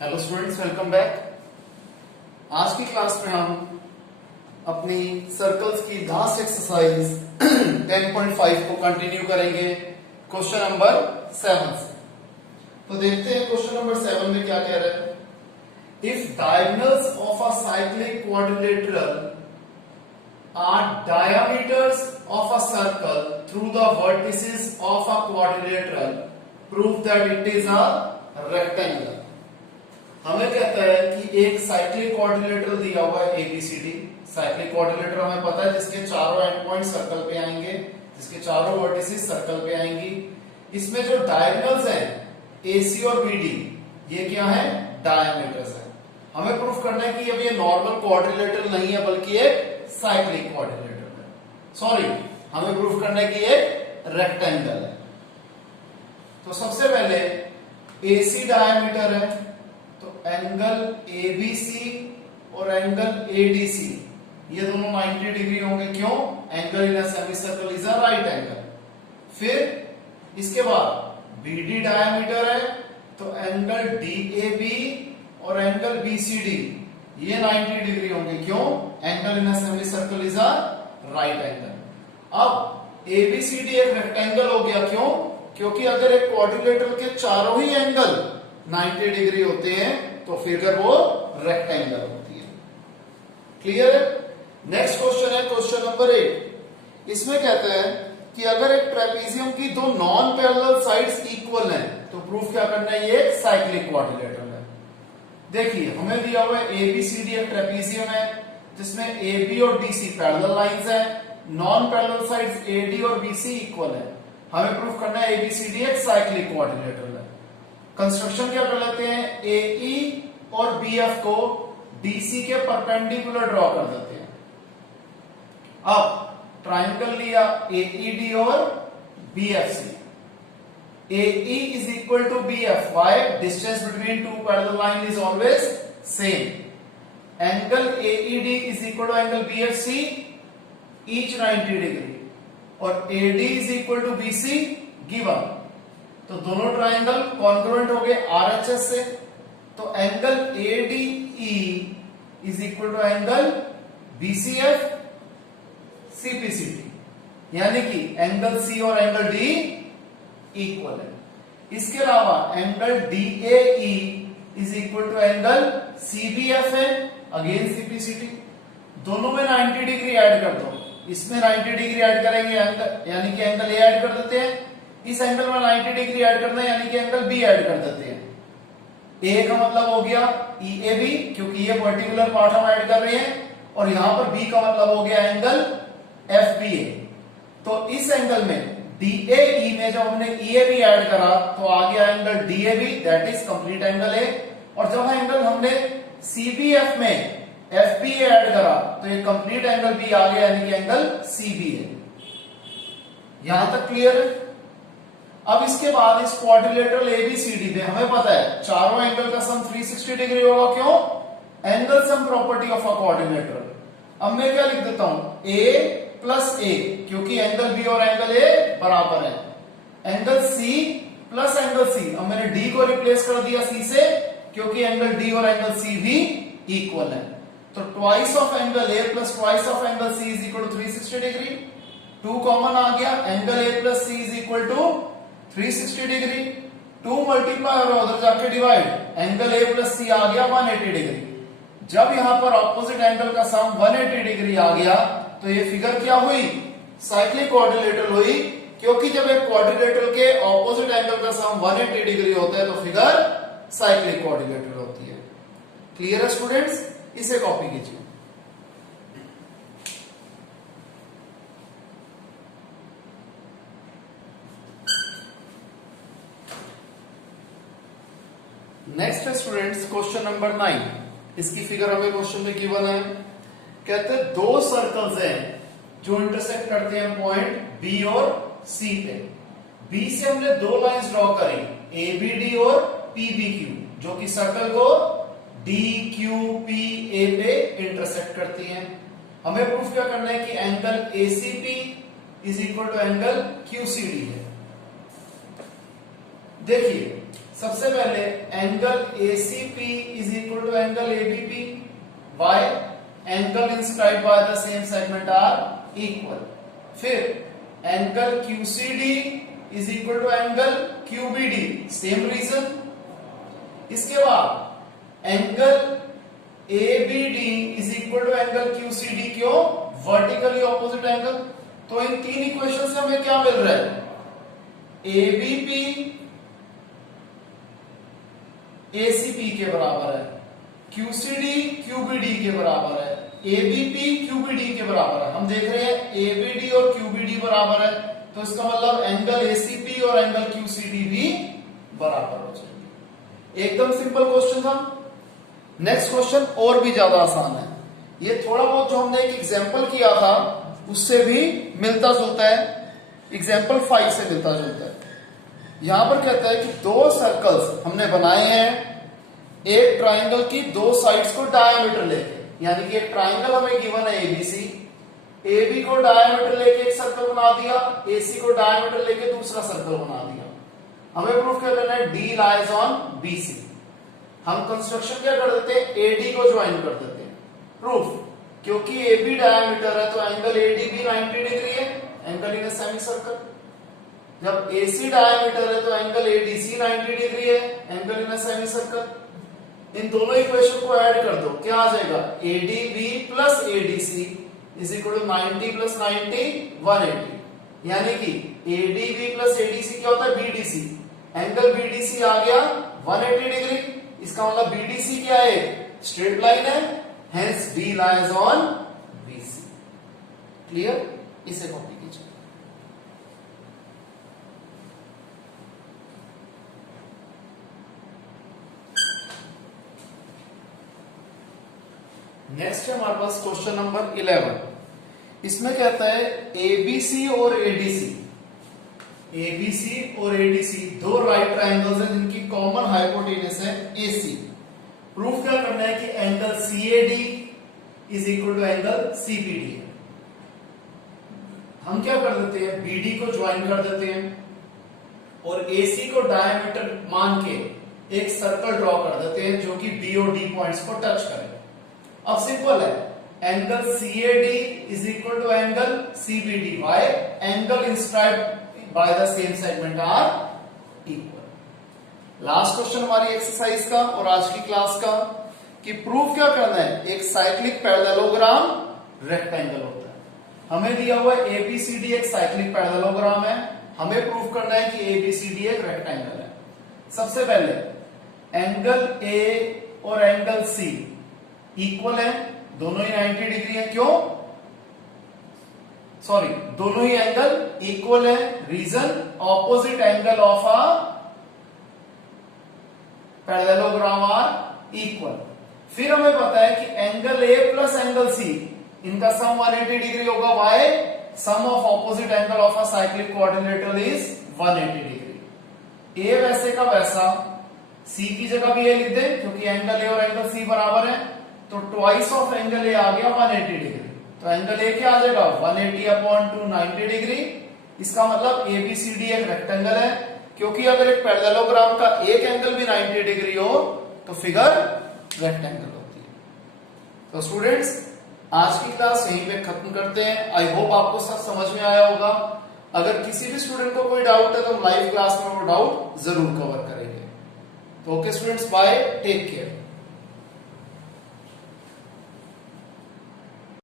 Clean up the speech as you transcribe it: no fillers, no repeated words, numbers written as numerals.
Hello students, welcome back. आज की class में हम अपनी सर्कल्स की लास्ट एक्सरसाइज 10.5 को कंटिन्यू करेंगे क्वेश्चन नंबर 7 से। तो देखते हैं क्वेश्चन नंबर 7 में क्या कह रहा है। If diagonals of a cyclic quadrilateral are diameters of a circle through the vertices of a quadrilateral, prove that it is a rectangle। हमें कहता है कि एक साइक्लिक क्वाड्रिलेटरल दिया हुआ है एबीसीडी। साइक्लिक क्वाड्रिलेटरल हमें पता है जिसके चारों एंड पॉइंट सर्कल पे आएंगे, जिसके चारों वर्टिसेस सर्कल पे आएंगी। इसमें जो डायगोनल्स हैं एसी और बीडी, ये क्या है? डायमीटर्स है। हमें प्रूफ करना है कि अब ये नॉर्मल क्वाड्रिलेटरल नहीं है बल्कि एक साइक्लिक क्वाड्रिलेटरल है। सॉरी, हमें प्रूफ करना है कि ये रेक्टेंगल है। तो सबसे पहले एसी डायमीटर है, तो एंगल एबीसी और एंगल एडीसी ये दोनों 90 डिग्री होंगे। क्यों? Angle in a semicircle is a right angle. फिर इसके बाद बीडी डायमीटर है, तो एंगल डीएबी और एंगल बीसीडी ये 90 डिग्री होंगे। क्यों? Angle in a semicircle is a right angle. अब एबीसीडी एक रेक्टेंगल हो गया। क्यों? क्योंकि अगर एक क्वाड्रिलेटरल के चारों ही एंगल 90 डिग्री होते हैं तो फिगर वो रेक्टेंगल होती है। क्लियर है? नेक्स्ट क्वेश्चन है क्वेश्चन नंबर 8। इसमें कहता है कि अगर एक ट्रेपेजियम की दो नॉन पैरेलल साइड्स इक्वल हैं तो प्रूफ क्या करना है? ये साइक्लिक क्वाड्रिलेटरल है। देखिए, हमें दिया हुआ है एबीसीडी एक ट्रेपेजियम है जिसमें एबी और डीसी पैरेलल लाइंस हैं, नॉन पैरेलल साइड्स एडी और बीसी इक्वल है। हमें प्रूफ करना है एबीसीडी एक साइक्लिक क्वाड्रिलेटरल है। कंस्ट्रक्शन क्या कर लेते हैं? एई और बीएफ को डीसी के परपेंडिकुलर ड्रॉ कर देते हैं। अब ट्राइंगल लिया एईडी और BFC. AE is equal to BF. Why? Distance between two parallel line is always same. Angle AED is equal to angle BFC, each 90 degree. और AD is equal to BC given. तो दोनों triangle congruent हो गए RHS से। तो angle ADE is equal to angle BCF CPCT, यानी कि angle C और एंगल D इक्वल है। इसके अलावा angle DAE is equal to angle CBF है, अगेन CPCT। दोनों में 90 डिग्री ऐड कर दो। इसमें 90 डिग्री ऐड करेंगे यानी कि एंगल A ऐड कर देते हैं। इस एंगल में 90 डिग्री ऐड करना है यानी कि एंगल B ऐड कर देते हैं। A का मतलब हो गया EAB, क्योंकि ये पर्टिकुलर पार्ट हम ऐड कर रहे हैं, और यहां पर B का मतलब हो गया एंगल FBA। तो इस एंगल में DAE में जब हमने EAB ऐड करा तो आ गया angle DAB, that is complete angle है। और जब एंगल हमने CBF में FBA ऐड करा तो ये कंप्लीट एंगल B आ गया यानी कि एंगल CBA। यहां तक क्लियर है? अब इसके बाद इस क्वाड्रिलेटरल ABCD में हमें पता है चारों एंगल का सम 360 डिग्री होगा। क्यों? Angle sum property of a quadrilateral. अब मैं क्या लिख देता हूं? A प्लस ए, क्योंकि एंगल बी और एंगल ए बराबर है। Angle C plus angle C, अब मैंने डी को रिप्लेस कर दिया सी से, क्योंकि एंगल डी और एंगल सी भी इक्वल है। तो twice of angle A plus twice of angle C is equal to 360 degree. 2 common आ गया, angle A plus C is equal to 360 degree. 2 multiply और उधर जाके divide, angle A plus C आ गया 180 डिग्री। जब यहां पर ऑपोजिट एंगल का सम 180 डिग्री आ गया तो ये फिगर क्या हुई? साइक्लिक क्वाड्रिलेटरल हुई, क्योंकि जब एक क्वाड्रिलेटरल के ऑपोजिट एंगल का सम 180 डिग्री होता है तो फिगर साइक्लिक क्वाड्रिलेटरल होती है। क्लियर है स्टूडेंट्स? इसे कॉपी कीजिए। नेक्स्ट है स्टूडेंट्स क्वेश्चन नंबर 9। इसकी फिगर हमें क्वेश्चन में गिवन है। कहते हैं दो सर्कल्स हैं जो इंटरसेक्ट करते हैं पॉइंट बी और सी पे। बी से हमने दो लाइंस ड्रॉ करी, एबीडी और पीबीक्यू, जो कि सर्कल को डीक्यूपीए पे इंटरसेक्ट करती हैं। हमें प्रूफ क्या करना है कि angle ACP is equal to angle QCD है। देखिए, सबसे पहले angle ACP is equal to angle ABP, why angle inscribed by the same segment are equal. फिर angle QCD is equal to angle QBD, same region. इसके बाद angle ABD is equal to angle QCD, क्यों? Vertically opposite angle. तो इन तीन equation से हमें क्या मिल रहा है? ABP ACP के बराबर है, QCD QBD के बराबर है, ABP QBD के बराबर है। हम देख रहे हैं ABD और QBD बराबर है, तो इसका मतलब एंगल ACP और एंगल QCD भी बराबर हो जाएंगे। एकदम सिंपल क्वेश्चन था। नेक्स्ट क्वेश्चन और भी ज्यादा आसान है। ये थोड़ा बहुत जो हमने एक एग्जांपल किया था उससे भी मिलता जुलता है, एग्जांपल 5 से मिलता जुलता है। यहां पर कहता है कि दो सर्कल्स हमने बनाए हैं, एक ट्राइंगल की दो साइड्स को डायमीटर लेके, यानी कि एक ट्राइंगल हमें गिवन है ABC, AB को डायमीटर लेके एक सर्कल बना दिया, AC को डायमीटर लेके दूसरा सर्कल बना दिया। हमें प्रूफ क्या करना है? D lies on BC। हम कंस्ट्रक्शन क्या कर देते हैं? AD को ज्वाइन कर देते हैं। प्रूफ, क्योंकि AB डायमीटर है तो एंगल AD भी 90 डिग्री है, एंगल इन सेमी सर्कल। जब AC डायमीटर है तो एंगल ADC 90 डिग्री है, एंगल इन सेमी सर्कल। इन दोनों इक्वेशन को ऐड कर दो, क्या आ जाएगा? ADB plus ADC is equal to 90 plus 90 180, यानी कि ADB प्लस ADC क्या होता है? BDC। एंगल BDC आ गया 180 डिग्री। इसका मतलब BDC क्या है? स्ट्रेट लाइन है, hence B lies on BC। Clear? इसे कॉपी कीजिए। नेक्स्ट है हमारे पास क्वेश्चन नंबर 11। इसमें कहता है ABC और ADC, ABC और ADC दो राइट ट्राइंगल्स हैं जिनकी कॉमन हाइपोटेनस है AC। प्रूफ क्या करना है कि angle CAD is equal to angle CBD। हम क्या कर देते हैं? BD को ज्वाइन कर देते हैं और AC को डायमीटर मान के एक सर्कल ड्रॉ कर देते हैं जो कि B और D पॉइंट्स को टच करे। अब सिंपल है, angle CAD is equal to angle CBD, why angle inscribed by the same segment are equal. Last question हमारी एक्सरसाइज का और आज की क्लास का कि प्रूफ क्या करना है? एक साइक्लिक पैरेललोग्राम रेक्टेंगल होता है। हमें दिया हुआ है ABCD एक साइक्लिक पैरेललोग्राम है, हमें प्रूफ करना है कि ABCD एक रेक्टेंगल है। सबसे पहले एंगल A और एंगल C इक्वल है, दोनों ही 90 डिग्री है। क्यों? सॉरी, दोनों ही एंगल इक्वल है। Reason, opposite angle of a parallelogram are equal. फिर हमें पता है कि angle A plus angle C इनका सम 180 डिग्री होगा, why sum of opposite angle of a cyclic coordinator is 180 degree. A वैसे का वैसा, C की जगह भी A लिख दे क्योंकि एंगल A और एंगल C बराबर है, तो ट्वाइस ऑफ एंगल A आ गया 180 डिग्री। तो एंगल A क्या आ जाएगा? 180 अपॉन 2 90 डिग्री। इसका मतलब ABCD एक रेक्टेंगल है, क्योंकि अगर एक पैरेललोग्राम का एक एंगल भी 90 डिग्री हो तो फिगर रेक्टेंगल होती है। तो स्टूडेंट्स, आज की क्लास यहीं पे खत्म करते हैं। आई होप आपको सब समझ में आया होगा। अगर किसी भी स्टूडेंट को कोई डाउट है तो लाइव क्लास में वो डाउट जरूर कवर करेंगे। तो okay students, bye, take care.